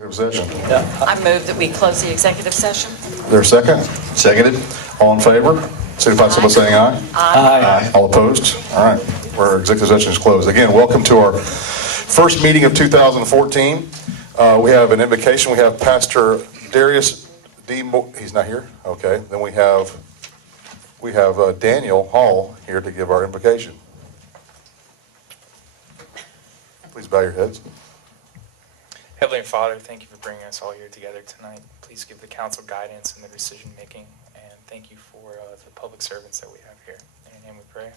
Executive session. I move that we close the executive session. Is there a second? Seconded. All in favor? Signify so by saying aye. Aye. All opposed? All right. Our executive session is closed. Again, welcome to our first meeting of 2014. We have an invocation. We have Pastor Darius D. He's not here? Okay. Then we have Daniel Hall here to give our invocation. Please bow your heads. Heavenly Father, thank you for bringing us all here together tonight. Please give the council guidance in the decision making, and thank you for the public servants that we have here. In your name we pray.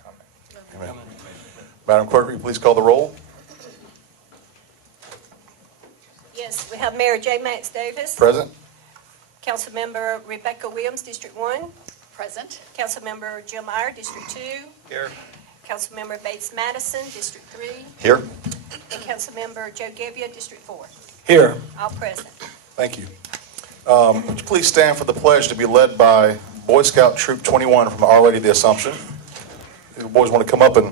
Amen. Amen. Madam Clerk, will you please call the roll? Yes, we have Mayor J. Max Davis. Present. Councilmember Rebecca Williams, District 1. Present. Councilmember Jim Meyer, District 2. Here. Councilmember Bates Madison, District 3. Here. And Councilmember Joe Gebbia, District 4. Here. All present. Thank you. Would you please stand for the pledge to be led by Boy Scout Troop 21 from Our Lady of the Assumption? You boys want to come up and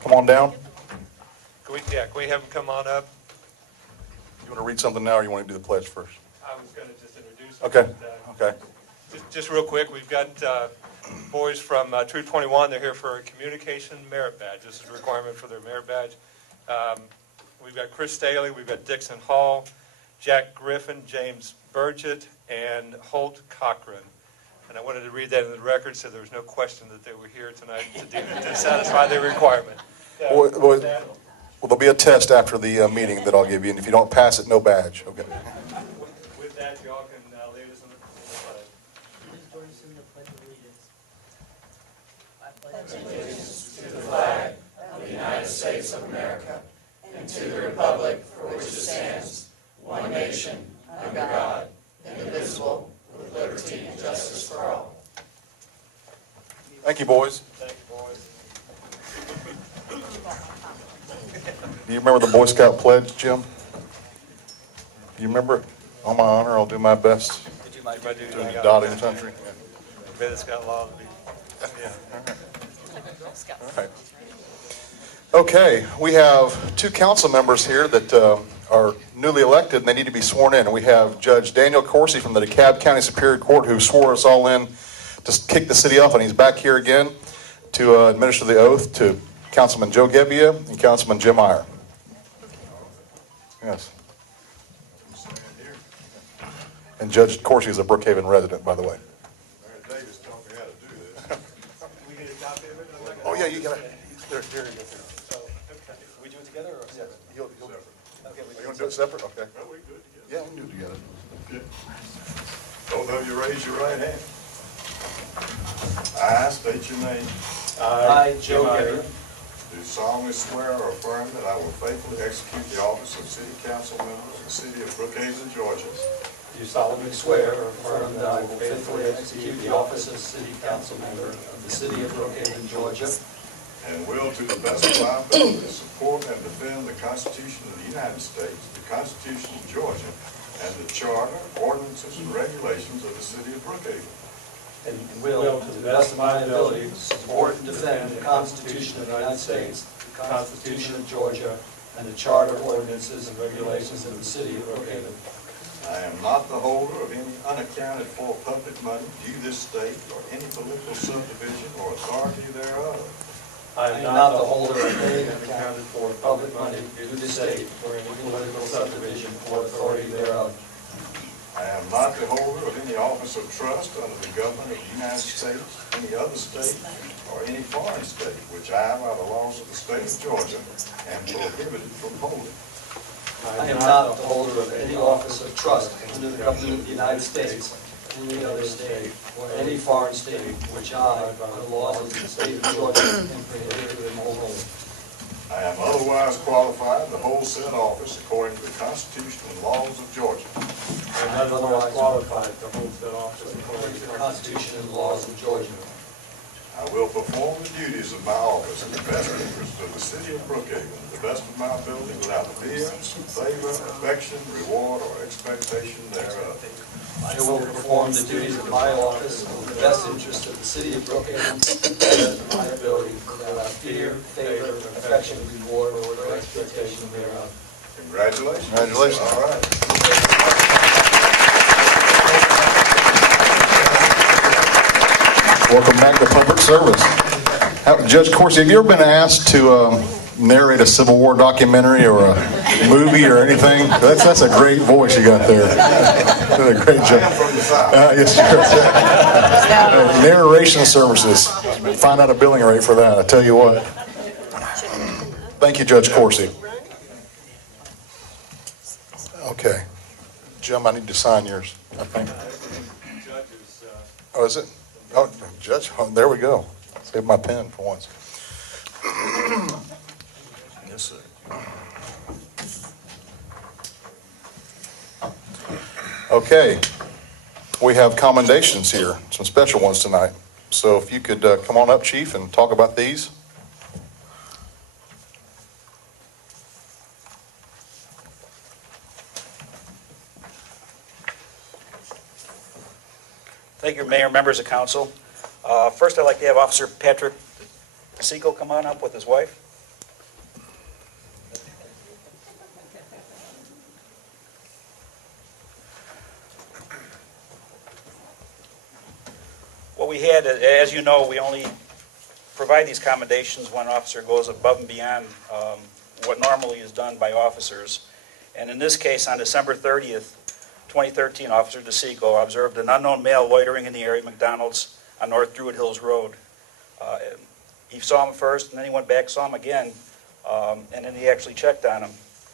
come on down? Can we have them come on up? You want to read something now, or you want to do the pledge first? I was going to just introduce them. Okay. Okay. Just real quick, we've got boys from Troop 21. They're here for a communication merit badge. This is a requirement for their merit badge. We've got Chris Staley, we've got Dixon Hall, Jack Griffin, James Burgett, and Holt Cochran. And I wanted to read that in the record so there was no question that they were here tonight to satisfy their requirement. Well, there'll be a test after the meeting that I'll give you, and if you don't pass it, no badge. Okay. With that, y'all can lead us in the pledge. Join us in the Pledge of Allegiance. I pledge allegiance to the flag of the United States of America and to the republic for which it stands, one nation, under God, indivisible, with liberty and justice for all. Thank you, boys. Thank you, boys. Do you remember the Boy Scout pledge, Jim? Do you remember? On my honor, I'll do my best. Did you mind doing Doing the dotting country. It's got a lot of yeah. All right. Okay, we have two council members here that are newly elected, and they need to be sworn in. And we have Judge Daniel Coursey from the DeKalb County Superior Court, who swore us all in to kick the city off, and he's back here again to administer the oath to Councilman Joe Gebbia and Councilman Jim Meyer. Yes. And Judge Coursey is a Brookhaven resident, by the way. Davis taught me how to do this. We get a copy of it? Oh, yeah, you got it. There you go. So, we do it together or separate? You'll, Okay, are you going to do it separate? Okay. No, we do it together. Yeah, we can do it together. Okay. Both of you raise your right hand. I state your name. I, Joe Gebbia, Do solemnly swear or affirm that I will faithfully execute the office of City Council Member of the City of Brookhaven, Georgia, Do solemnly swear or affirm that I will faithfully execute the office of City Council Member of the City of Brookhaven, Georgia, and will, to the best of my ability, support and defend the Constitution of the United States, the Constitution of Georgia, and the Charter, ordinances, and regulations of the City of Brookhaven, and will, to the best of my ability, support and defend the Constitution of the United States, the Constitution of Georgia, and the Charter, ordinances, and regulations of the City of Brookhaven. I am not the holder of any unaccounted for public money due this state or any political subdivision or authority thereof. I am not the holder of any unaccounted for public money due to the state or any political subdivision or authority thereof. I am not the holder of any office of trust under the government of the United States, any other state, or any foreign state, which I, by the laws of the state of Georgia, am prohibited from holding. I am not the holder of any office of trust under the government of the United States, any other state, or any foreign state, which I, by the laws of the state of Georgia, am prohibited from holding. I am otherwise qualified to hold said office according to the Constitution and laws of Georgia. I am otherwise qualified to hold said office according to the Constitution and laws of Georgia. I will perform the duties of my office in the best interest of the City of Brookhaven, to the best of my ability, without fear, favor, affection, reward, or expectation thereof. I will perform the duties of my office in the best interest of the City of Brookhaven, to the best of my ability, without fear, favor, affection, reward, or expectation thereof. Congratulations. Congratulations. All right. Welcome back to public service. Judge Coursey, have you ever been asked to narrate a Civil War documentary or a movie or anything? That's a great voice you got there. Did a great job. I am from the South. Yes, sure. Narration services. Find out a billing rate for that, I tell you what. Thank you, Judge Coursey. Okay. Jim, I need to sign yours, I think. Oh, is it? Oh, Judge, oh, there we go. Save my pen for once. Yes, sir. Okay. We have commendations here, some special ones tonight. So if you could come on up, Chief, and talk about these. Thank you, Mayor, members of council. First, I'd like to have Officer Patrick Seco come on up with his wife. What we had, as you know, we only provide these commendations when an officer goes above and beyond what normally is done by officers. And in this case, on December 30th, 2013, Officer DeSico observed an unknown male loitering in the area of McDonald's on North Druid Hills Road. He saw him first, and then he went back, saw him again, and then he actually checked on him,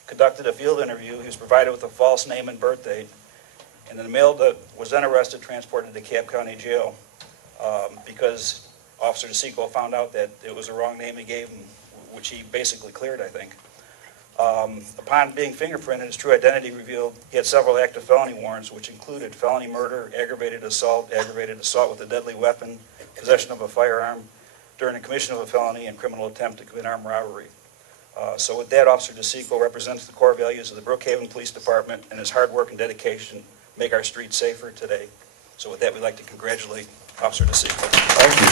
conducted a field interview. He was provided with a false name and birth date, and then the male that was then arrested transported to DeKalb County Jail because Officer DeSico found out that it was the wrong name he gave him, which he basically cleared, I think. Upon being fingerprinted, his true identity revealed he had several active felony warrants, which included felony murder, aggravated assault with a deadly weapon, possession of a firearm during the commission of a felony, and criminal attempt to commit armed robbery. So with that, Officer DeSico represents the core values of the Brookhaven Police Department, and his hard work and dedication make our streets safer today. So with that, we'd like to congratulate Officer DeSico. Thank you.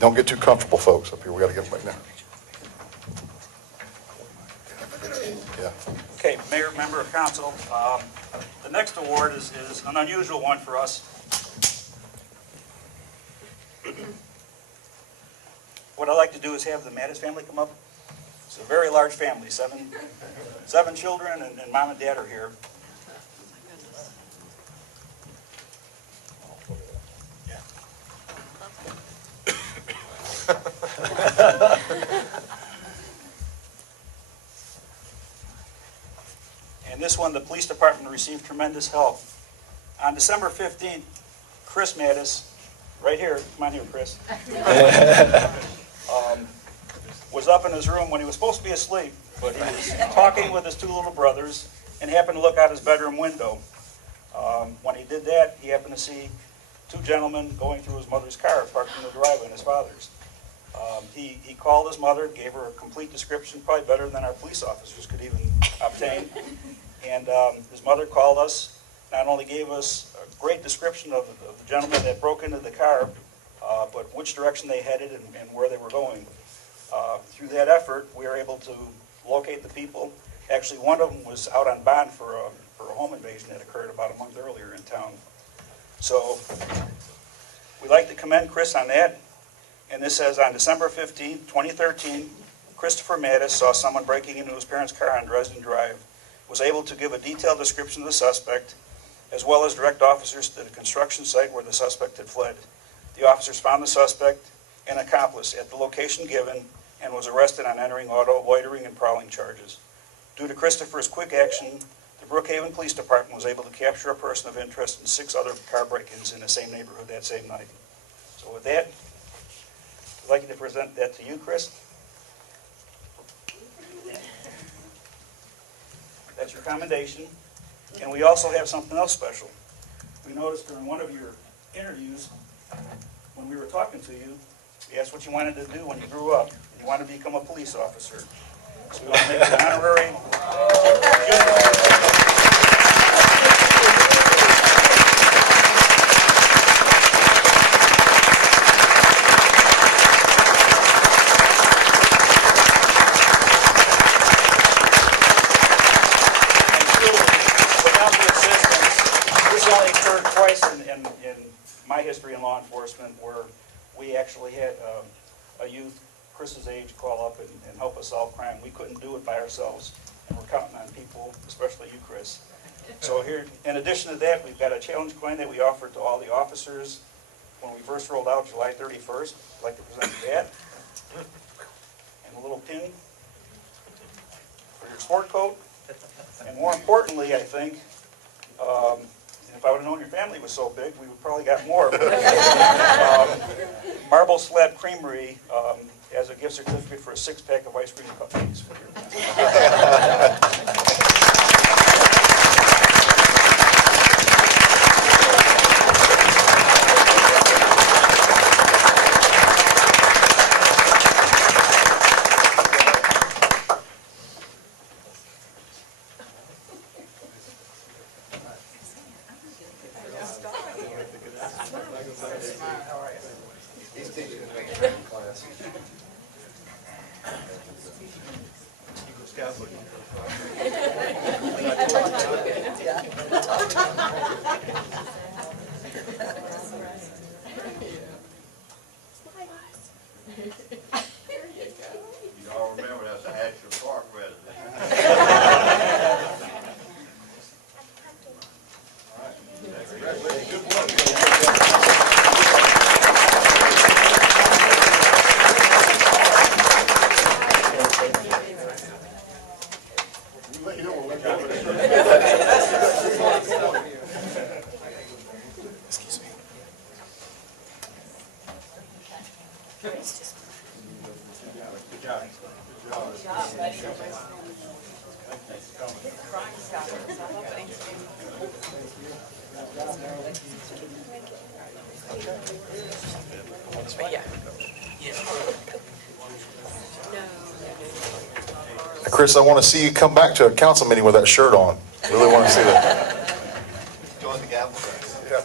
Don't get too comfortable, folks, up here. We got to get them back now. Yeah. Okay, Mayor, member of council, the next award is an unusual one for us. What I'd like to do is have the Mattis family come up. It's a very large family, seven children, and mom and dad are here. And this one, the police department received tremendous help. On December 15th, Chris Mattis, right here, come on here, Chris, was up in his room when he was supposed to be asleep, but he was talking with his two little brothers and happened to look out his bedroom window. When he did that, he happened to see two gentlemen going through his mother's car parked in the driveway in his father's. He called his mother, gave her a complete description, probably better than our police officers could even obtain. And his mother called us, not only gave us a great description of the gentleman that broke into the car, but which direction they headed and where they were going. Through that effort, we were able to locate the people. Actually, one of them was out on bond for a home invasion that occurred about a month earlier in town. So we'd like to commend Chris on that. And this says, on December 15, 2013, Christopher Mattis saw someone breaking into his parents' car on Dresden Drive, was able to give a detailed description of the suspect, as well as direct officers to the construction site where the suspect had fled. The officers found the suspect and accomplice at the location given and was arrested on entering auto, loitering, and prowling charges. Due to Christopher's quick action, the Brookhaven Police Department was able to capture a person of interest in 6 other car break-ins in the same neighborhood that same night. So with that, I'd like to present that to you, Chris. That's your commendation. And we also have something else special. We noticed during one of your interviews, when we were talking to you, we asked what you wanted to do when you grew up. You wanted to become a police officer. So we want to make it an honorary. Without the assistance, this only occurred twice in my history in law enforcement, where we actually had a youth Chris's age call up and help us solve crime. We couldn't do it by ourselves, and we're counting on people, especially you, Chris. So here, in addition to that, we've got a challenge coin that we offered to all the officers when we first rolled out July 31st. I'd like to present that. And a little pin for your sport coat. And more importantly, I think, if I would have known your family was so big, we would probably got more. Marble Slab Creamery as a gift certificate for a 6-pack of ice cream cupcakes for your You all remember that's an actual park resident. Excuse me. Chris, I want to see you come back to a council meeting with that shirt on. Really want to see that. Join the gavel. Yeah.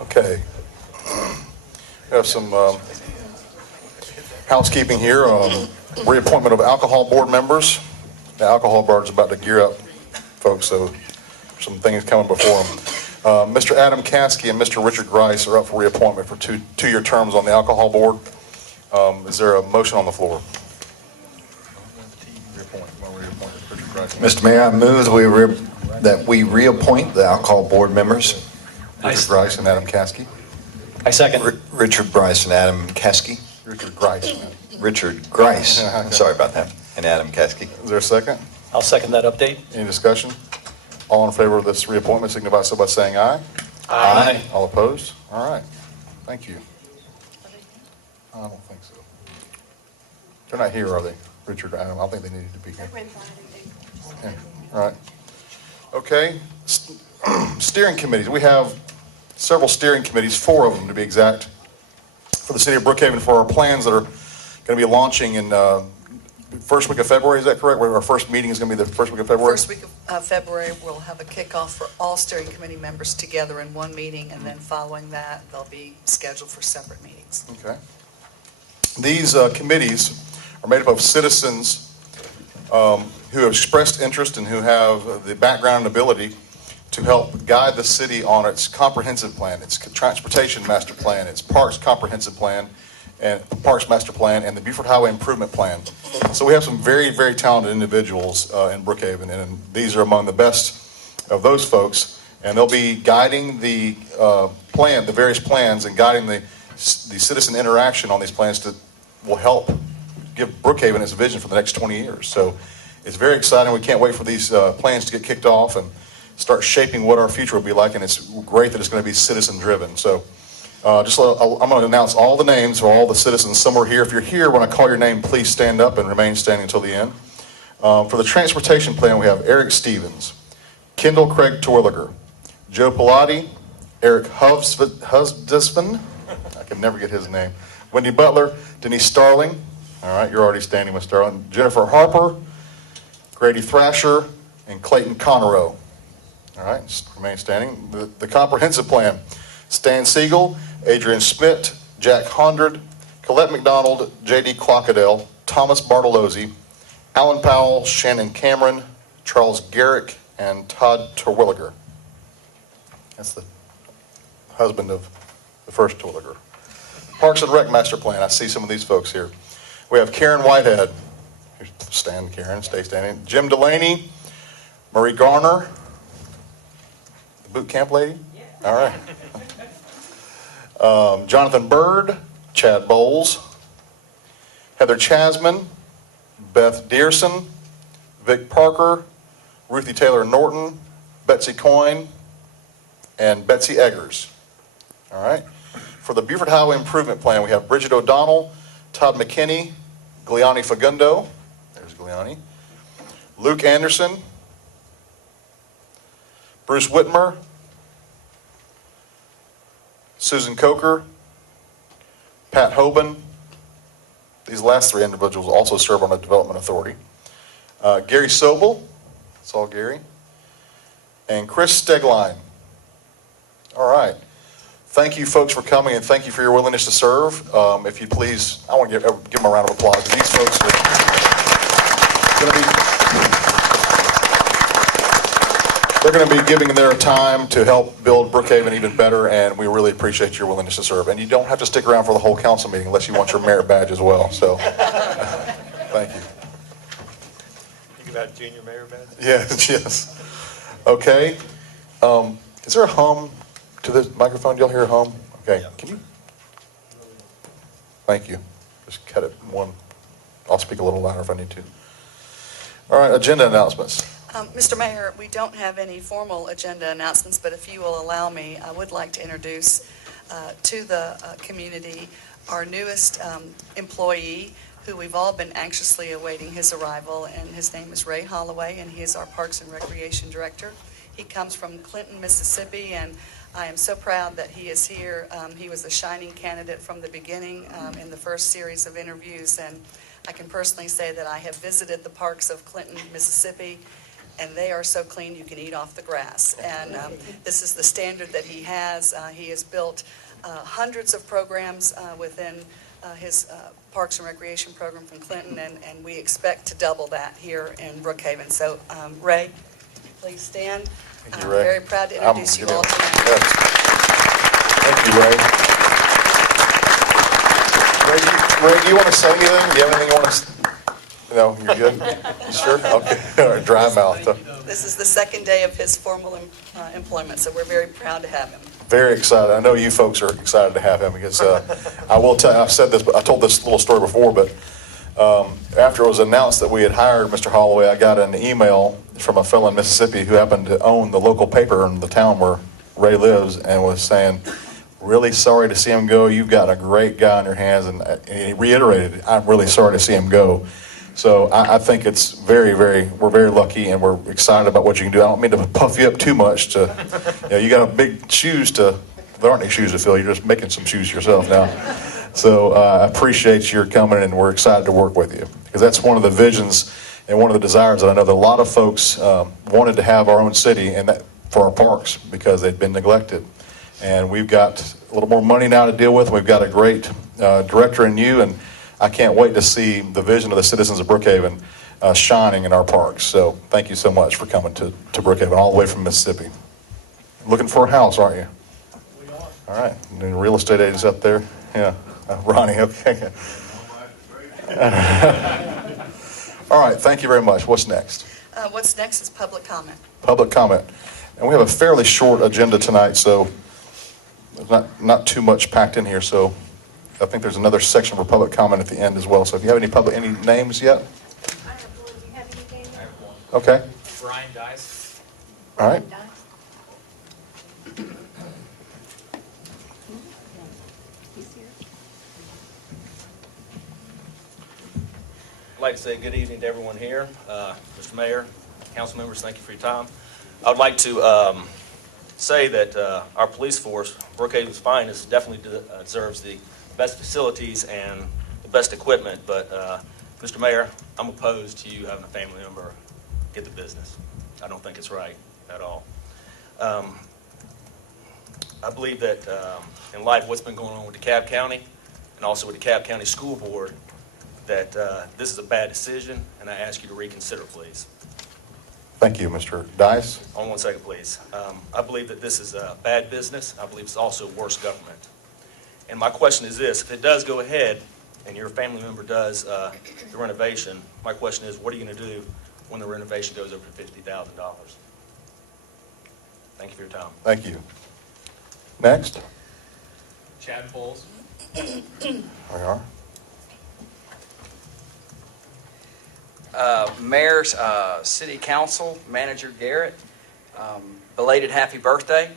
Okay. We have some housekeeping here. Reappointment of alcohol board members. The alcohol board's about to gear up, folks, so some things coming before them. Mr. Adam Caskey and Mr. Richard Grice are up for reappointment for two-year terms on the alcohol board. Is there a motion on the floor? Mr. Mayor, I move that we reappoint the alcohol board members. Richard Grice and Adam Caskey. I second. Richard Grice and Adam Caskey. Richard Grice. Richard Grice, sorry about that, and Adam Caskey. Is there a second? I'll second that update. Any discussion? All in favor of this reappointment signify so by saying aye. Aye. All opposed? All right. Thank you. I don't think so. They're not here, are they? Richard, I don't think they needed to be here. Yeah, all right. Okay, steering committees. We have several steering committees, 4 of them to be exact, for the city of Brookhaven for our plans that are going to be launching in first week of February. Is that correct? Our first meeting is going to be the first week of February? First week of February, we'll have a kickoff for all steering committee members together in one meeting, and then following that, they'll be scheduled for separate meetings. Okay. These committees are made up of citizens who have expressed interest and who have the background and ability to help guide the city on its comprehensive plan, its transportation master plan, its parks comprehensive plan, and Parks Master Plan, and the Beaufort Highway Improvement Plan. So we have some very, very talented individuals in Brookhaven, and these are among the best of those folks. And they'll be guiding the plan, the various plans, and guiding the citizen interaction on these plans will help give Brookhaven its vision for the next 20 years. So it's very exciting. We can't wait for these plans to get kicked off and start shaping what our future will be like, and it's great that it's going to be citizen-driven. So I'm going to announce all the names of all the citizens. Some are here. If you're here, when I call your name, please stand up and remain standing until the end. For the transportation plan, we have Eric Stevens, Kendall Craig Torliger, Joe Pilati, Eric Husband, I can never get his name, Wendy Butler, Denise Starling, all right, you're already standing with Starling, Jennifer Harper, Grady Thrasher, and Clayton Conroe. All right, just remain standing. The comprehensive plan, Stan Siegel, Adrian Schmidt, Jack Hondred, Colette McDonald, J.D. Clockadell, Thomas Bartolozzi, Alan Powell, Shannon Cameron, Charles Garrick, and Todd Terwilliger. That's the husband of the first Terwilliger. Parks and Rec Master Plan, I see some of these folks here. We have Karen Whitehead. Stand, Karen, stay standing. Jim Delaney, Marie Garner, the boot camp lady? Yeah. All right. Jonathan Bird, Chad Bowles, Heather Chasman, Beth Dearson, Vic Parker, Ruthie Taylor Norton, Betsy Coyne, and Betsy Eggers. All right. For the Beaufort Highway Improvement Plan, we have Bridget O'Donnell, Todd McKinney, Gliani Fagundo, there's Gliani, Luke Anderson, Bruce Whitmer, Susan Coker, Pat Hoban. These last 3 individuals also serve on the Development Authority. Gary Sobel, that's all Gary, and Chris Stegline. All right. Thank you, folks, for coming, and thank you for your willingness to serve. If you please, I want to give them a round of applause. These folks are going to be giving their time to help build Brookhaven even better, and we really appreciate your willingness to serve. And you don't have to stick around for the whole council meeting unless you want your merit badge as well. So, thank you. You give out junior mayor badge? Yes, yes. Okay. Is there a hum to this microphone? Do y'all hear a hum? Okay. Can you? Thank you. Just cut it one. I'll speak a little louder if I need to. All right, agenda announcements. Mr. Mayor, we don't have any formal agenda announcements, but if you will allow me, I would like to introduce to the community our newest employee, who we've all been anxiously awaiting his arrival, and his name is Ray Holloway, and he is our Parks and Recreation Director. He comes from Clinton, Mississippi, and I am so proud that he is here. He was a shining candidate from the beginning in the first series of interviews, and I can personally say that I have visited the parks of Clinton, Mississippi, and they are so clean you can eat off the grass. And this is the standard that he has. He has built hundreds of programs within his Parks and Recreation program from Clinton, and we expect to double that here in Brookhaven. So, Ray, please stand. Thank you, I'm Ray. very proud to introduce you all tonight. Yes. Thank you, Ray. Ray, do you want to say anything? Do you have anything you want to say? No, you're good? You sure? Okay. All right, dry mouth. This is the second day of his formal employment, so we're very proud to have him. Very excited. I know you folks are excited to have him because I will tell you, I've said this, but I told this little story before, but after it was announced that we had hired Mr. Holloway, I got an email from a fellow in Mississippi who happened to own the local paper in the town where Ray lives and was saying, really sorry to see him go. You've got a great guy on your hands, and he reiterated, I'm really sorry to see him go. So I think it's we're very lucky, and we're excited about what you can do. I don't mean to puff you up too much. You got a big shoes to, there aren't any shoes to fill. You're just making some shoes yourself now. So I appreciate your coming, and we're excited to work with you, because that's one of the visions and one of the desires that I know that a lot of folks wanted to have our own city, and that for our parks, because they'd been neglected. And we've got a little more money now to deal with. We've got a great director in you, and I can't wait to see the vision of the citizens of Brookhaven shining in our parks. So thank you so much for coming to Brookhaven, all the way from Mississippi. Looking for a house, aren't you? We are. All right. And the real estate agents up there? Yeah. Ronnie, okay. All right. Thank you very much. What's next? What's next is public comment. Public comment. And we have a fairly short agenda tonight, so there's not too much packed in here. So I think there's another section for public comment at the end as well. So if you have any names yet? I have one. Do you have anything? I have one. Okay. Brian Dice. All right. I'd like to say good evening to everyone here. Mr. Mayor, council members, thank you for your time. I would like to say that our police force, Brookhaven's finest, definitely deserves the best facilities and the best equipment. But, Mr. Mayor, I'm opposed to you having a family member get the business. I don't think it's right at all. I believe that in light of what's been going on with DeKalb County and also with the DeKalb County School Board, that this is a bad decision, and I ask you to reconsider, please. Thank you, Mr. Dice. On 1 second, please. I believe that this is bad business. I believe it's also worse government. And my question is this: if it does go ahead and your family member does the renovation, my question is, what are you going to do when the renovation goes over $50,000? Thank you for your time. Thank you. Next. Chad Bowles. There we are. Mayor, City Council, Manager Garrett, belated happy birthday.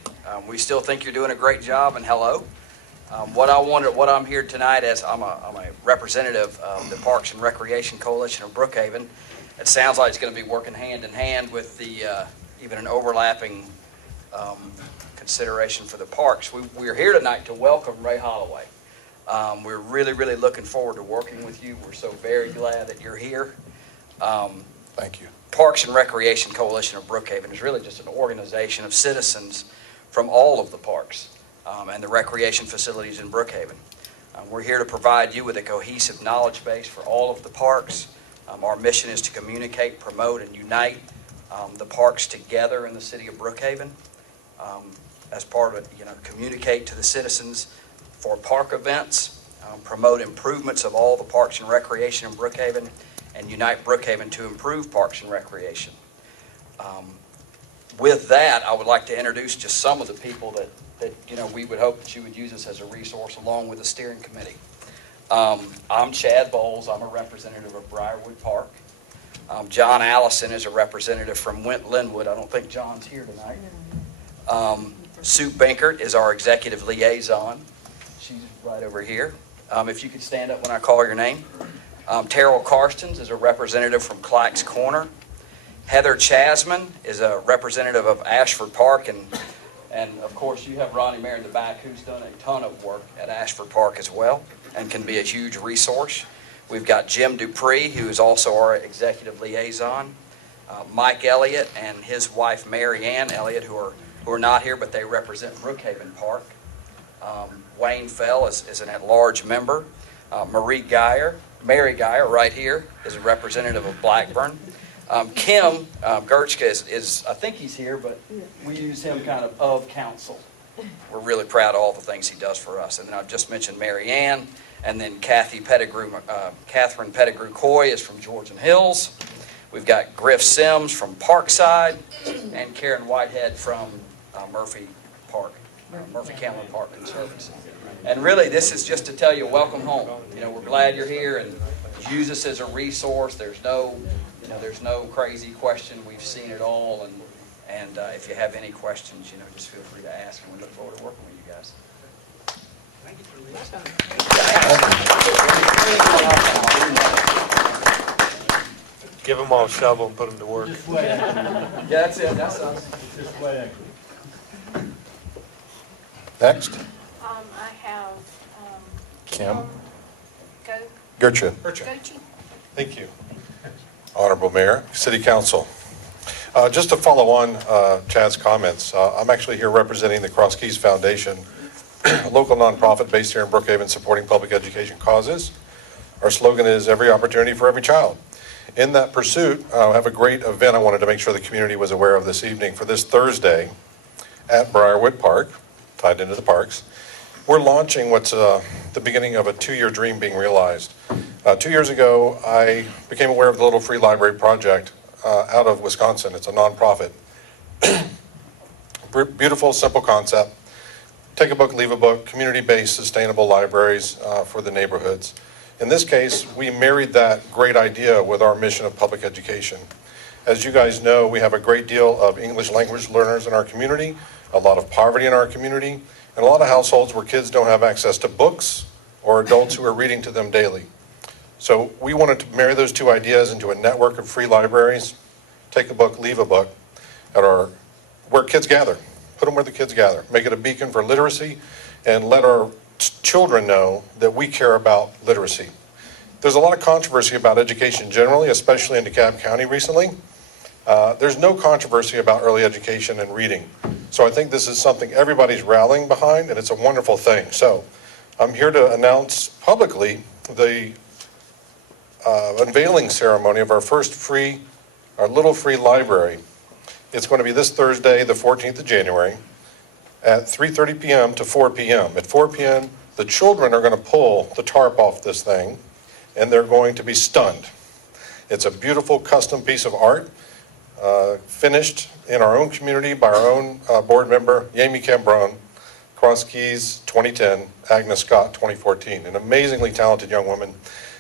We still think you're doing a great job, and hello. What I'm here tonight as I'm a representative of the Parks and Recreation Coalition of Brookhaven. It sounds like it's going to be working hand in hand with the even an overlapping consideration for the parks. We're here tonight to welcome Ray Holloway. We're really, really looking forward to working with you. We're so very glad that you're here. Thank you. Parks and Recreation Coalition of Brookhaven is really just an organization of citizens from all of the parks and the recreation facilities in Brookhaven. We're here to provide you with a cohesive knowledge base for all of the parks. Our mission is to communicate, promote, and unite the parks together in the city of Brookhaven. As part of it, communicate to the citizens for park events, promote improvements of all the parks and recreation in Brookhaven, and unite Brookhaven to improve parks and recreation. With that, I would like to introduce just some of the people that we would hope that you would use us as a resource along with the steering committee. I'm Chad Bowles. I'm a representative of Briarwood Park. John Allison is a representative from Linwood. I don't think John's here tonight. Sue Binkert is our executive liaison. She's right over here. If you could stand up when I call your name. Terrell Karstens is a representative from Clacks Corner. Heather Chasman is a representative of Ashford Park, and of course you have Ronnie Mayer in the back, who's done a ton of work at Ashford Park as well and can be a huge resource. We've got Jim Dupree, who is also our executive liaison. Mike Elliott and his wife Mary Ann Elliott, who are not here, but they represent Brookhaven Park. Wayne Fell is an at-large member. Mary Geyer, right here, is a representative of Blackburn. Kim Gertschke is, I think he's here, but we use him kind of council. We're really proud of all the things he does for us. And then I've just mentioned Mary Ann, and then Catherine Pettigrew Coy is from Georgian Hills. We've got Griff Sims from Parkside, and Karen Whitehead from Murphy County Park Conservancy. And really, this is just to tell you, welcome home. We're glad you're here, and use us as a resource. There's no crazy question. We've seen it all, and if you have any questions, just feel free to ask, and we look forward to working with you guys. Give them all a shovel and put them to work. Just wait. Yeah, that's it, that's us. Just wait. Next, I have, Kim. Go, Gertrude. Gochi. Thank you. Honorable Mayor, City Council. Just to follow on Chad's comments, I'm actually here representing the Cross Keys Foundation, a local nonprofit based here in Brookhaven supporting public education causes. Our slogan is every opportunity for every child. In that pursuit, I have a great event I wanted to make sure the community was aware of this evening. For this Thursday at Briarwood Park, tied into the parks, we're launching what's the beginning of a 2-year dream being realized. 2 years ago, I became aware of the Little Free Library Project out of Wisconsin. It's a nonprofit. Beautiful, simple concept. Take a book, leave a book, community-based, sustainable libraries for the neighborhoods. In this case, we married that great idea with our mission of public education. As you guys know, we have a great deal of English language learners in our community, a lot of poverty in our community, and a lot of households where kids don't have access to books or adults who are reading to them daily. So we wanted to marry those two ideas into a network of free libraries, take a book, leave a book, where kids gather. Put them where the kids gather. Make it a beacon for literacy and let our children know that we care about literacy. There's a lot of controversy about education generally, especially in DeKalb County recently. There's no controversy about early education and reading. So I think this is something everybody's rallying behind, and it's a wonderful thing. So I'm here to announce publicly the unveiling ceremony of our Little Free Library. It's going to be this Thursday, the 14th of January, at 3:30 p.m. to 4 p.m. At 4 p.m., the children are going to pull the tarp off this thing, and they're going to be stunned. It's a beautiful custom piece of art, finished in our own community by our own board member, Yami Cambron, Cross Keys 2010, Agnes Scott 2014, an amazingly talented young woman.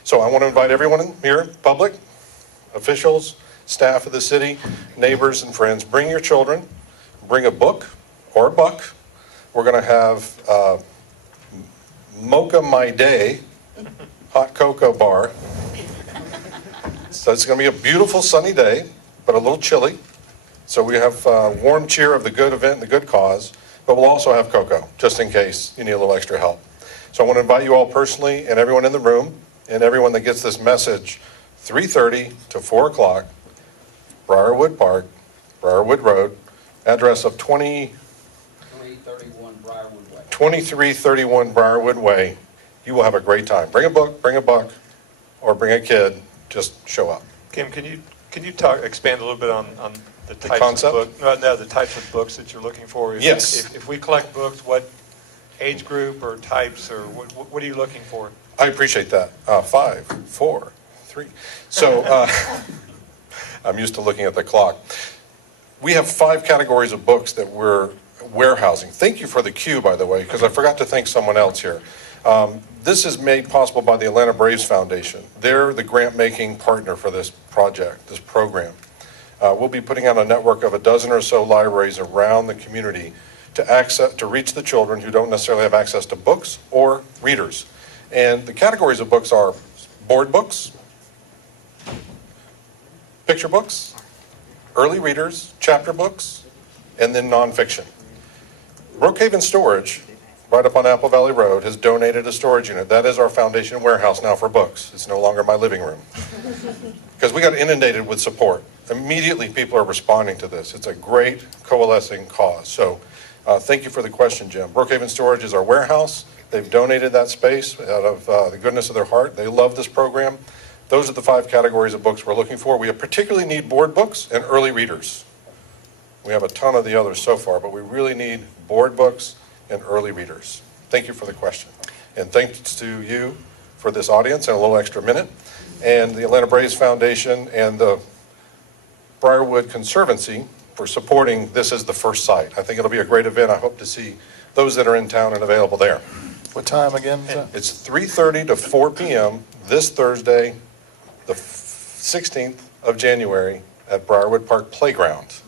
So I want to invite everyone here, public, officials, staff of the city, neighbors and friends, bring your children, bring a book or a buck. We're going to have Mocha My Day hot cocoa bar. So it's going to be a beautiful sunny day, but a little chilly. So we have warm cheer of the good event and the good cause, but we'll also have cocoa, just in case you need a little extra help. So I want to invite you all personally and everyone in the room and everyone that gets this message, 3:30 to 4 o'clock, Briarwood Park, Briarwood Road, address of 2331 Briarwood Way. 2331 Briarwood Way. You will have a great time. Bring a book, bring a buck, or bring a kid. Just show up. Kim, can you expand a little bit on the types concept? of the types of books that you're looking for? Yes. If we collect books, what age group or types, or what are you looking for? I appreciate that. 5, 4, 3. So I'm used to looking at the clock. We have 5 categories of books that we're warehousing. Thank you for the cue, by the way, because I forgot to thank someone else here. This is made possible by the Atlanta Braves Foundation. They're the grant-making partner for this project, this program. We'll be putting out a network of a dozen or so libraries around the community to reach the children who don't necessarily have access to books or readers. And the categories of books are board books, picture books, early readers, chapter books, and then nonfiction. Brookhaven Storage, right up on Apple Valley Road, has donated a storage unit. That is our foundation warehouse now for books. It's no longer my living room. Because we got inundated with support. Immediately, people are responding to this. It's a great coalescing cause. So thank you for the question, Jim. Brookhaven Storage is our warehouse. They've donated that space out of the goodness of their heart. They love this program. Those are the 5 categories of books we're looking for. We particularly need board books and early readers. We have a ton of the others so far, but we really need board books and early readers. Thank you for the question. And thanks to you for this audience and a little extra minute, and the Atlanta Braves Foundation and the Briarwood Conservancy for supporting this as the first site. I think it'll be a great event. I hope to see those that are in town and available there. What time again? It's 3:30 to 4 p.m. this Thursday, the 16th of January at Briarwood Park Playground.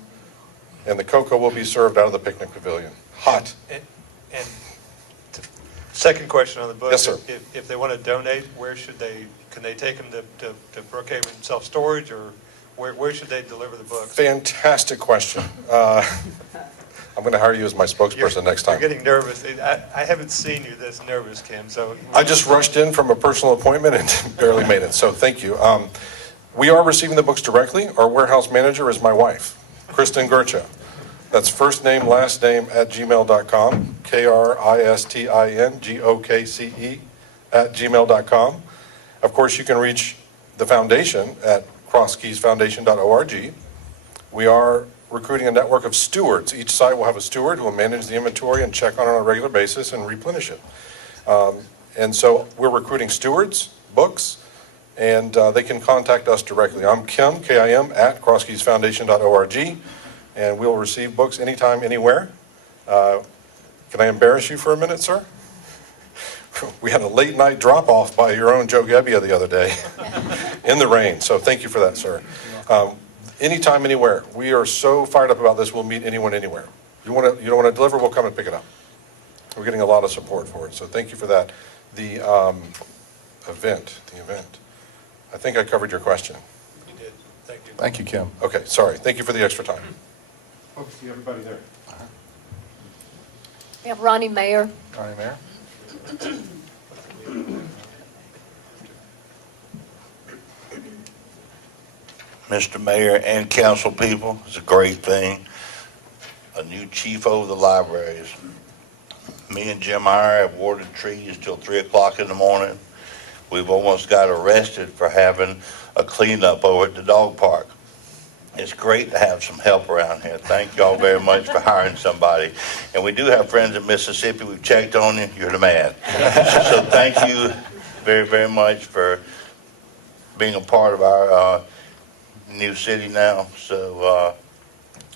And the cocoa will be served out of the picnic pavilion. Hot. And to Second question on the book. Yes, sir. If they want to donate, can they take them to Brookhaven self-storage, or where should they deliver the books? Fantastic question. I'm going to hire you as my spokesperson next time. You're getting nervous. I haven't seen you this nervous, Kim, so. I just rushed in from a personal appointment and barely made it, so thank you. We are receiving the books directly. Our warehouse manager is my wife, Kristen Gercha. That's first name, last name @gmail.com, KRISTINGOKCE @gmail.com. Of course, you can reach the foundation at crosskeysfoundation.org. We are recruiting a network of stewards. Each site will have a steward who will manage the inventory and check on it on a regular basis and replenish it. And so we're recruiting stewards, books, and they can contact us directly. I'm Kim, K-I-M, @crosskeysfoundation.org, and we'll receive books anytime, anywhere. Can I embarrass you for a minute, sir? We had a late night drop-off by your own Joe Gebbia the other day in the rain, so thank you for that, sir. Anytime, anywhere. We are so fired up about this, we'll meet anyone, anywhere. You don't want to deliver, we'll come and pick it up. We're getting a lot of support for it, so thank you for that. The event. I think I covered your question. You did. Thank you. Thank you, Kim. Okay, sorry. Thank you for the extra time. Hope to see everybody there. We have Ronnie Mayer. All right, Mayor. Mr. Mayor and council people, it's a great thing. A new chief over the libraries. Me and Jim Iyer have watered trees till 3 o'clock in the morning. We've almost got arrested for having a cleanup over at the dog park. It's great to have some help around here. Thank y'all very much for hiring somebody. And we do have friends in Mississippi. We've checked on you. You're the man. So thank you very, very much for being a part of our new city now. So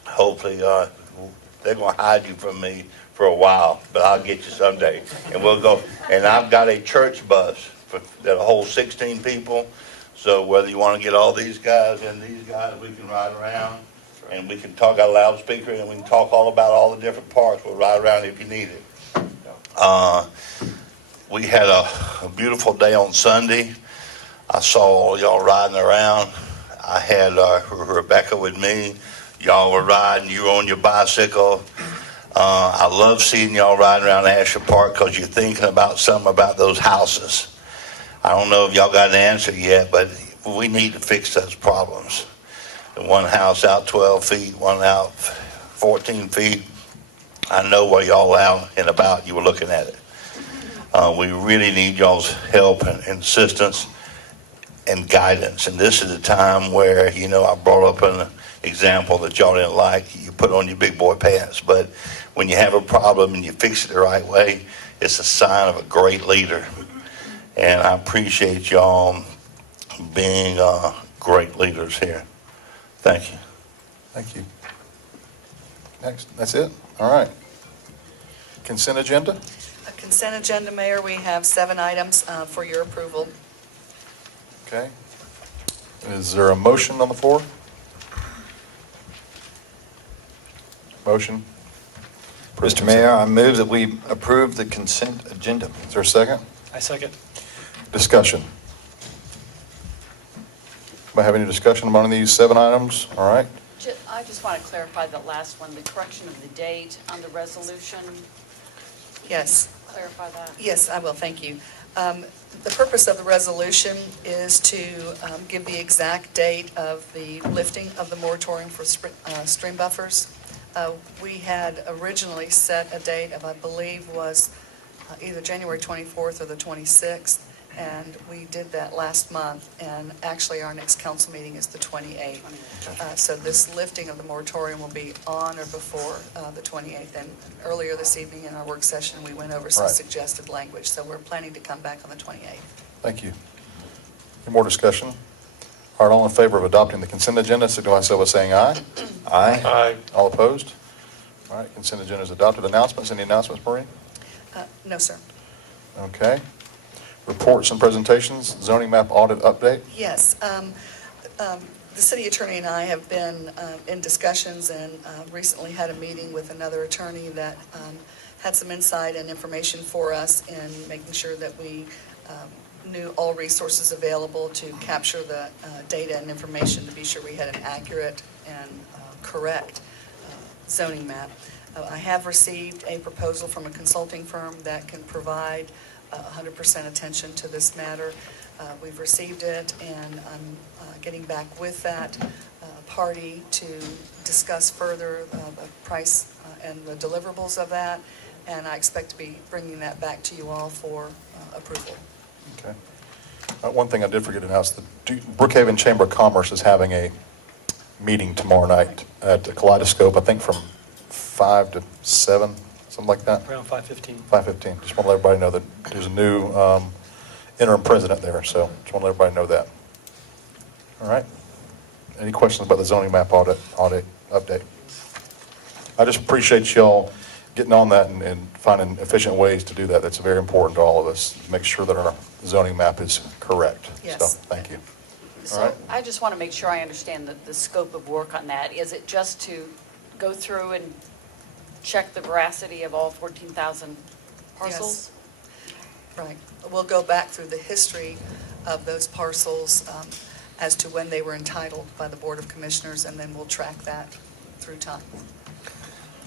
hopefully they're going to hide you from me for a while, but I'll get you someday. And we'll go. And I've got a church bus that'll hold 16 people. So whether you want to get all these guys and these guys, we can ride around and we can talk out a loudspeaker and we can talk all about all the different parks. We'll ride around if you need it. We had a beautiful day on Sunday. I saw all y'all riding around. I had Rebecca with me. Y'all were riding. You were on your bicycle. I love seeing y'all riding around Asher Park because you're thinking about something about those houses. I don't know if y'all got an answer yet, but we need to fix those problems. The one house out 12 feet, one out 14 feet. I know where y'all out and about. You were looking at it. We really need y'all's help and assistance and guidance. And this is a time where, I brought up an example that y'all didn't like. You put on your big boy pants. But when you have a problem and you fix it the right way, it's a sign of a great leader. And I appreciate y'all being great leaders here. Thank you. Thank you. Next. That's it? All right. Consent agenda? A consent agenda, Mayor, we have 7 items for your approval. Okay. Is there a motion on the floor? Motion? Mr. Mayor, I move that we approve the consent agenda. Is there a second? I second. Discussion. Anybody have any discussion among these 7 items? All right. I just want to clarify the last one, the correction of the date on the resolution. Yes. Clarify that. Yes, I will, thank you. The purpose of the resolution is to give the exact date of the lifting of the moratorium for stream buffers. We had originally set a date of, I believe, was either January 24th or the 26th, and we did that last month, and actually our next council meeting is the 28th. So this lifting of the moratorium will be on or before the 28th, and earlier this evening in our work session, we went over some Right. suggested language, so we're planning to come back on the 28th. Thank you. Any more discussion? All right, all in favor of adopting the consent agenda, signify so by saying aye. Aye. Aye. All opposed? All right, consent agenda is adopted. Announcements? Any announcements, Maureen? No, sir. Okay. Reports and presentations, zoning map audit update. Yes. The city attorney and I have been in discussions and recently had a meeting with another attorney that had some insight and information for us in making sure that we knew all resources available to capture the data and information to be sure we had an accurate and correct zoning map. I have received a proposal from a consulting firm that can provide 100% attention to this matter. We've received it, and I'm getting back with that party to discuss further the price and the deliverables of that, and I expect to be bringing that back to you all for approval. Okay. One thing I did forget to announce, the Brookhaven Chamber of Commerce is having a meeting tomorrow night at the Kaleidoscope, I think from 5 to 7, something like that. Around 5:15. 5:15. Just want to let everybody know that there's a new interim president there, so just want to let everybody know that. All right. Any questions about the zoning map audit update? I just appreciate y'all getting on that and finding efficient ways to do that. That's very important to all of us, to make sure that our zoning map is correct. Yes. So, thank you. All So right. I just want to make sure I understand the scope of work on that. Is it just to go through and check the veracity of all 14,000 parcels? Right. We'll go back through the history of those parcels as to when they were entitled by the Board of Commissioners, and then we'll track that through time.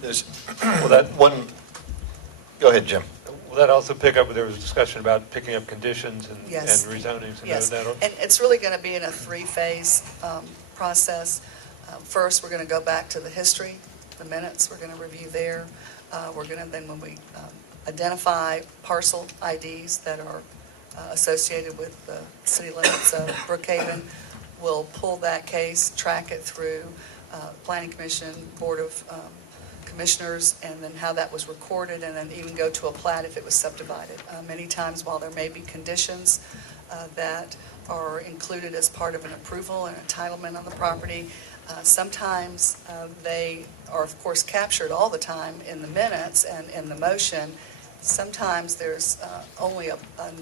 Well, that one, go ahead, Jim. Will that also pick up, there was a discussion about picking up conditions and Yes. rezonings? Yes, that'll- and it's really going to be in a three-phase process. First, we're going to go back to the history, the minutes, we're going to review there. We're going to then, when we identify parcel IDs that are associated with the city limits of Brookhaven, we'll pull that case, track it through Planning Commission, Board of Commissioners, and then how that was recorded, and then even go to a plat if it was subdivided. Many times, while there may be conditions that are included as part of an approval and entitlement on the property, sometimes they are, of course, captured all the time in the minutes and in the motion. Sometimes there's only a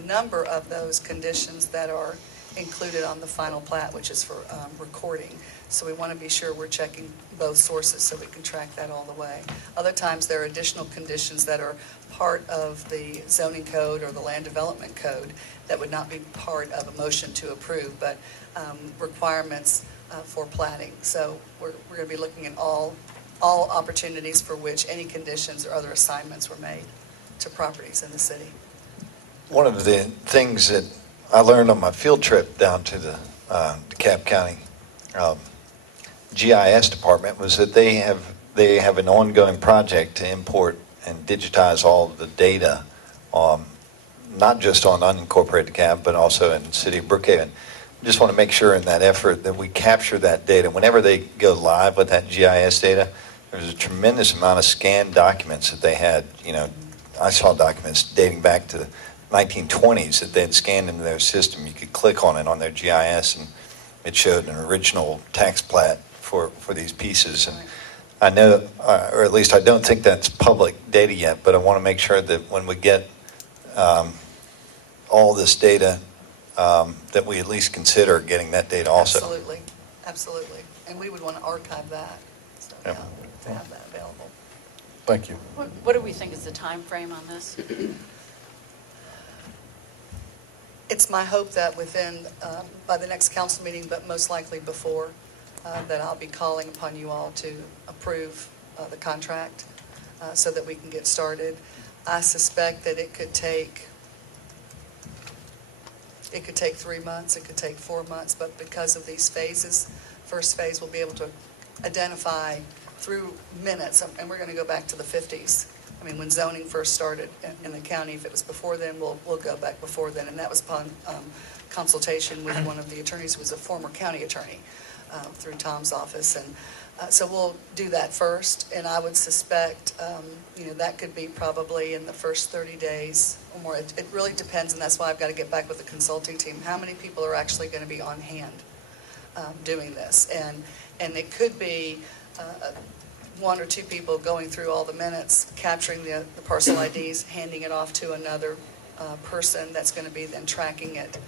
number of those conditions that are included on the final plat, which is for recording. So we want to be sure we're checking both sources so we can track that all the way. Other times there are additional conditions that are part of the zoning code or the land development code that would not be part of a motion to approve, but requirements for platting. So we're going to be looking at all opportunities for which any conditions or other assignments were made to properties in the city. One of the things that I learned on my field trip down to the DeKalb County GIS department was that they have an ongoing project to import and digitize all of the data, not just on unincorporated DeKalb, but also in the city of Brookhaven. Just want to make sure in that effort that we capture that data. Whenever they go live with that GIS data, there's a tremendous amount of scanned documents that they had. You know, I saw documents dating back to the 1920s that they had scanned into their system. You could click on it on their GIS, and it showed an original tax plat for these pieces. And I know, or at least I don't think that's public data yet, but I want to make sure that when we get all this data, that we at least consider getting that data also. Absolutely, absolutely. And we would want to archive that, so, Yep. to have that available. Thank you. What do we think is the time frame on this? It's my hope that within, by the next council meeting, but most likely before, that I'll be calling upon you all to approve the contract so that we can get started. I suspect that it could take 3 months, it could take 4 months, but because of these phases, first phase we'll be able to identify through minutes, and we're going to go back to the 50s. I mean, when zoning first started in the county, if it was before then, we'll go back before then, and that was upon consultation with one of the attorneys who was a former county attorney through Tom's office, and so we'll do that first, and I would suspect, that could be probably in the first 30 days or more. It really depends, and that's why I've got to get back with the consulting team. How many people are actually going to be on hand doing this? And it could be 1 or 2 people going through all the minutes, capturing the parcel IDs, handing it off to another person that's going to be then tracking it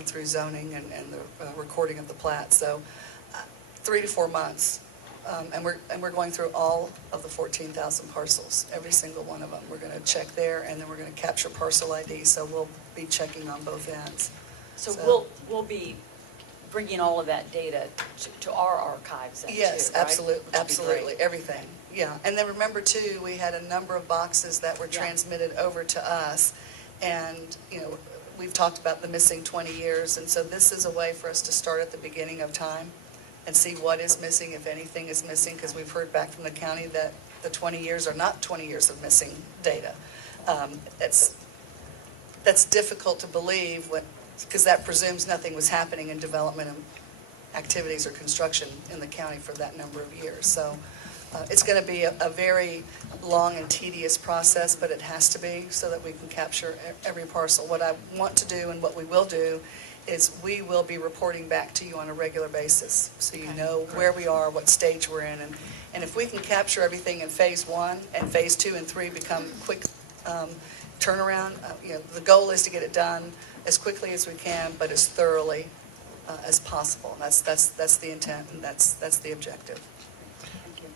through zoning and the recording of the plat. So 3 to 4 months And we're going through all of the 14,000 parcels, every single one of them. We're going to check there, and then we're going to capture parcel ID, so we'll be checking on both ends. So we'll be bringing all of that data to our archives then too, Yes, right? absolutely, Which would be absolutely, great. everything, yeah. And then remember too, we had a number of boxes that were Yeah. transmitted over to us. And, we've talked about the missing 20 years, and so this is a way for us to start at the beginning of time and see what is missing, if anything is missing, because we've heard back from the county that the 20 years are not 20 years of missing data. That's difficult to believe, because that presumes nothing was happening in development and activities or construction in the county for that number of years. So it's going to be a very long and tedious process, but it has to be so that we can capture every parcel. What I want to do and what we will do is we will be reporting back to you on a regular basis, so you know where we are, what stage we're in. And if we can capture everything in phase 1 and phase 2 and 3 become quick turnaround, the goal is to get it done as quickly as we can, but as thoroughly as possible. And that's the intent, and that's the objective.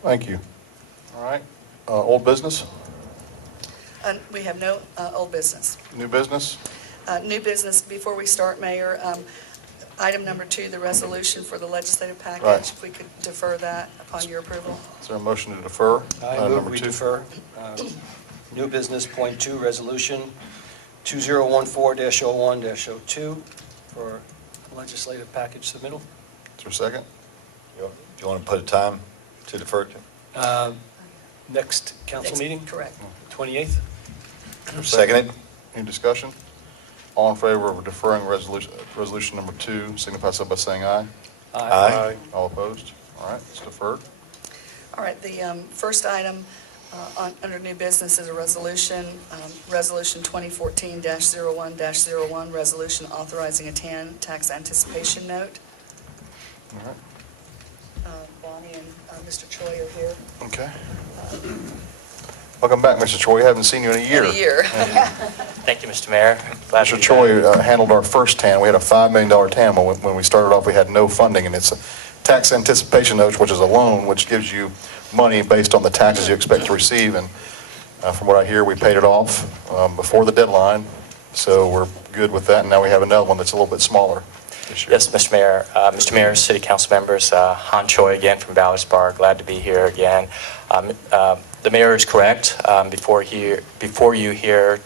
Thank you. All right. Old business? We have no old business. New business? New business, before we start, Mayor, item number 2, the resolution for the legislative package. Right. If we could defer that upon your approval. Is there a motion to defer? I Item move number we 2? defer. New business, point 2, resolution 2014-01-02 for legislative package submittal. Is there a second? Do you want to put a time to defer to? Next council meeting, Correct. 28th. Seconded? Any discussion? All in favor of deferring resolution number 2, signify so by saying aye. Aye. All opposed? All right, it's deferred. All right, the first item under new business is a resolution, Resolution 2014-01-01, resolution authorizing a TAN tax anticipation note. All right. Bonnie and Mr. Choi are here. Okay. Welcome back, Mr. Choi. We haven't seen you in a year. In a year. Thank you, Mr. Mayor. Glad to Mr. be Choi back. handled our first TAN. We had a $5 million TAN. When we started off, we had no funding, and it's a tax anticipation note, which is a loan, which gives you money based on the taxes you expect to receive. And from what I hear, we paid it off before the deadline, so we're good with that. And now we have another one that's a little bit smaller this year. Yes, Mr. Mayor. Mr. Mayor, City Council members, Han Choi again from Ballard Bar. Glad to be here again. The mayor is correct. Before you here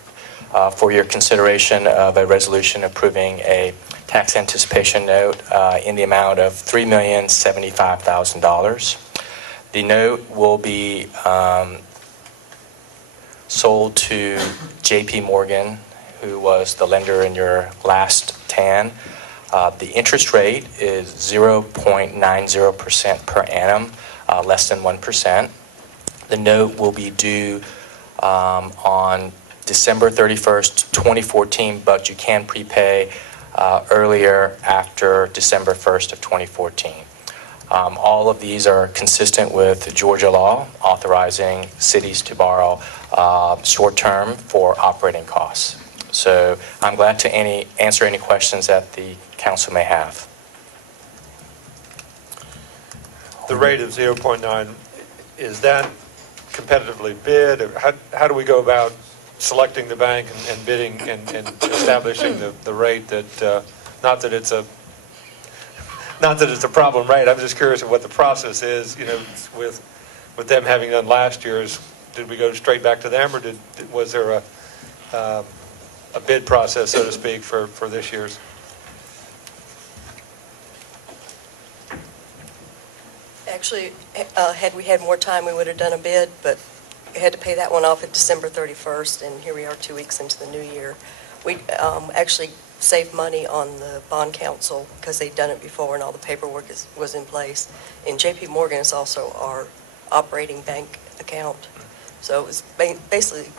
for your consideration of a resolution approving a tax anticipation note in the amount of $3,075,000. The note will be sold to J.P. Morgan, who was the lender in your last TAN. The interest rate is 0.90% per annum, less than 1%. The note will be due on December 31st, 2014, but you can prepay earlier after December 1st of 2014. All of these are consistent with Georgia law authorizing cities to borrow short-term for operating costs. So I'm glad to answer any questions that the council may have. The rate of 0.9, is that competitively bid? Or how do we go about selecting the bank and bidding and establishing the rate that, not that it's a problem rate, I'm just curious of what the process is, with them having done last year's. Did we go straight back to them, or was there a bid process, so to speak, for this year's? Actually, had we had more time, we would have done a bid, but we had to pay that one off at December 31st, and here we are 2 weeks into the new year. We actually saved money on the bond council because they'd done it before and all the paperwork was in place. And J.P. Morgan is also our operating bank account. So it was basically,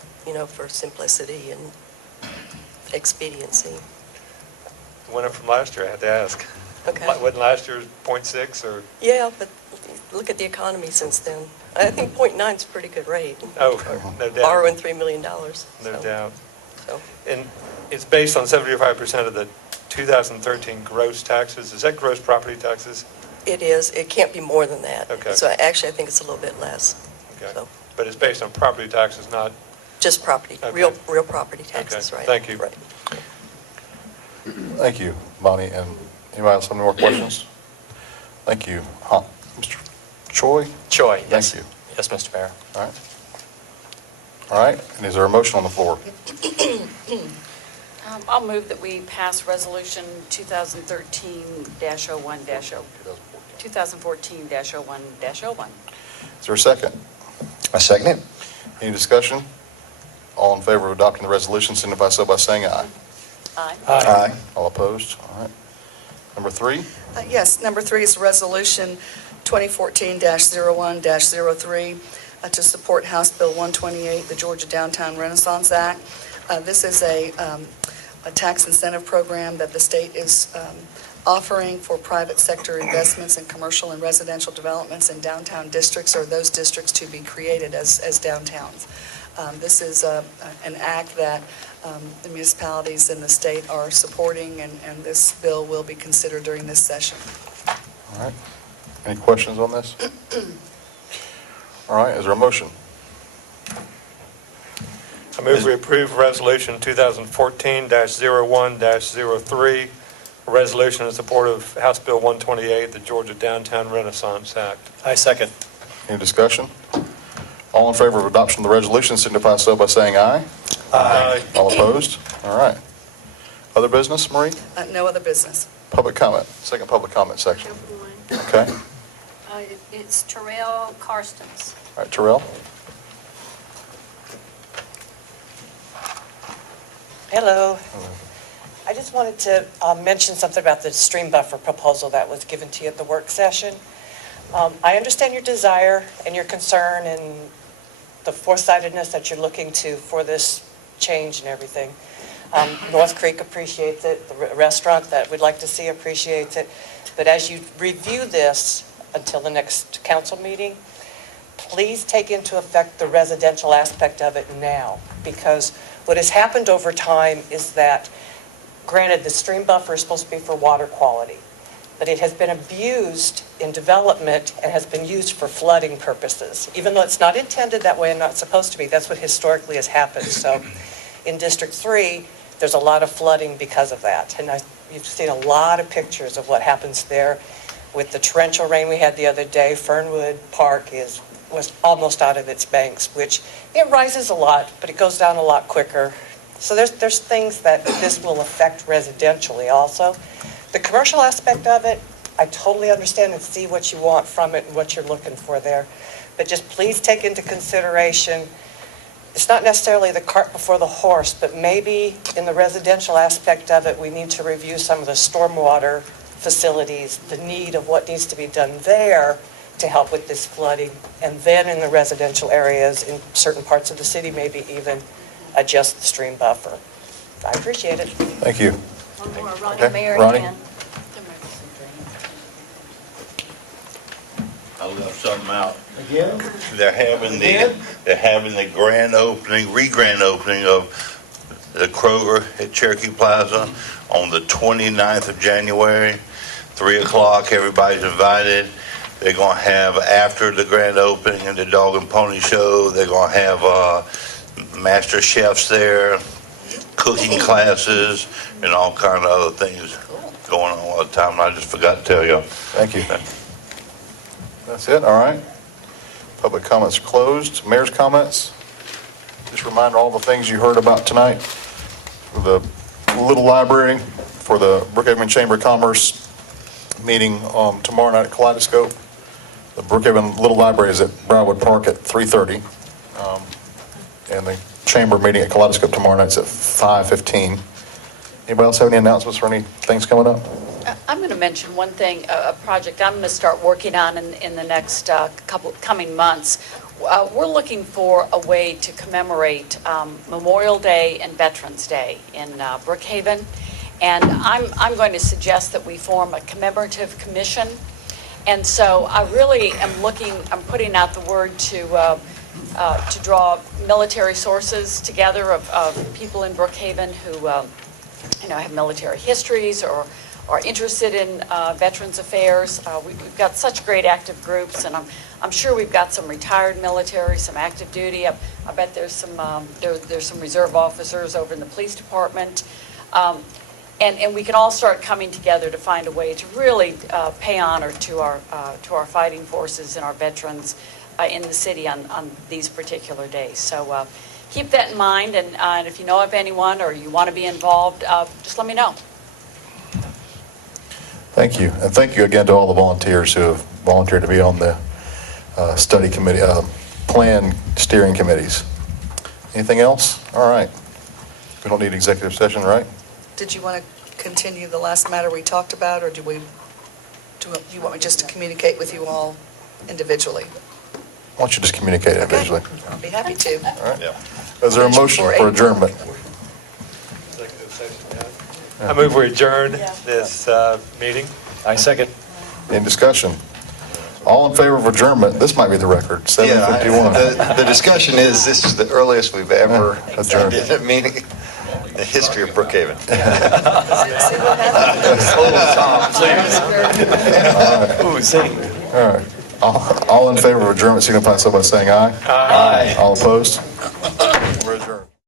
for simplicity and expediency. Went up from last year, I had to ask. Okay. Wasn't last year's 0.6 or? Yeah, but look at the economy since then. I think 0.9 is a pretty good rate. Oh, no doubt. Borrowing $3 million. No doubt. So. And it's based on 75% of the 2013 gross taxes. Is that gross property taxes? It is. It can't be more than that. Okay. So actually, I think it's a little bit less. Okay. So But it's based on property taxes, not, just property, Okay. real property taxes, Okay. right? Thank you. Right. Thank you, Bonnie. And anybody else have any more questions? Thank you. Mr. Choi? Choi, yes. Thank you. Yes, Mr. Mayor. All right. All right, and is there a motion on the floor? I'll move that we pass Resolution 2013-01-0, 2014-01-01. Is there a second? A second? Any discussion? All in favor of adopting the resolution signify so by saying aye. Aye. Aye. All opposed? All right. Number 3? Yes, number 3 is Resolution 2014-01-03 to support House Bill 128, the Georgia Downtown Renaissance Act. This is a tax incentive program that the state is offering for private sector investments in commercial and residential developments in downtown districts, or those districts to be created as downtowns. This is an act that the municipalities in the state are supporting, and this bill will be considered during this session. All right. Any questions on this? All right, is there a motion? I move we approve Resolution 2014-01-03, a resolution in support of House Bill 128, the Georgia Downtown Renaissance Act. I second. Any discussion? All in favor of adoption of the resolution signify so by saying aye. Aye. All opposed? All right. Other business, Marie? No other business. Public comment, second public comment section. Okay. It's Terrell Karstens. All right, Terrell? Hello. I just wanted to mention something about the stream buffer proposal that was given to you at the work session. I understand your desire and your concern and the foresightedness that you're looking to for this change and everything. North Creek appreciates it, the restaurant that we'd like to see appreciates it. But as you review this until the next council meeting, please take into effect the residential aspect of it now, because what has happened over time is that, granted, the stream buffer is supposed to be for water quality, but it has been abused in development and has been used for flooding purposes. Even though it's not intended that way and not supposed to be, that's what historically has happened. So in District 3, there's a lot of flooding because of that. And you've seen a lot of pictures of what happens there. With the torrential rain we had the other day, Fernwood Park was almost out of its banks, which it rises a lot, but it goes down a lot quicker. So there's things that this will affect residentially also. The commercial aspect of it, I totally understand and see what you want from it and what you're looking for there. But just please take into consideration, it's not necessarily the cart before the horse, but maybe in the residential aspect of it, we need to review some of the stormwater facilities, the need of what needs to be done there to help with this flooding. And then in the residential areas, in certain parts of the city, maybe even adjust the stream buffer. I appreciate it. Thank you. One more, Ronnie Okay, Marion. Ronnie? I left something out. Again? They're having the grand opening, re-grand opening of the Kroger at Cherokee Plaza on the 29th of January, 3 o'clock. Everybody's invited. They're going to have, after the grand opening and the dog and pony show, they're going to have master chefs there, cooking classes, and all kind of other things going on all the time. And I just forgot to tell you. Thank you. That's it, all right. Public comments are closed. Mayor's comments. Just remind all the things you heard about tonight. The Little Library for the Brookhaven Chamber of Commerce meeting tomorrow night at Kaleidoscope. The Brookhaven Little Library is at Briarwood Park at 3:30. And the Chamber meeting at Kaleidoscope tomorrow night's at 5:15. Anybody else have any announcements or any things coming up? I'm going to mention one thing, a project I'm going to start working on in the next couple coming months. We're looking for a way to commemorate Memorial Day and Veterans Day in Brookhaven. And I'm going to suggest that we form a commemorative commission. And so I really am I'm putting out the word to draw military sources together of people in Brookhaven who have military histories or are interested in Veterans Affairs. We've got such great active groups, and I'm sure we've got some retired military, some active duty. I bet there's some reserve officers over in the police department. And we can all start coming together to find a way to really pay honor to our fighting forces and our veterans in the city on these particular days. So keep that in mind, and if you know of anyone or you want to be involved, just let me know. Thank you. And thank you again to all the volunteers who have volunteered to be on the study committee, plan steering committees. Anything else? All right. We don't need executive session, right? Did you want to continue the last matter we talked about, or do you want me just to communicate with you all individually? Why don't you just communicate individually? I'll be happy to. All right. Is there a motion for adjournment? I move we adjourn this meeting. I second. In discussion? All in favor of adjournment? This might be the record, 7:51. The discussion is, this is the earliest we've ever Adjourned. did a meeting in the history of Brookhaven. All right. All in favor of adjournment, signify so by saying aye. Aye. All opposed?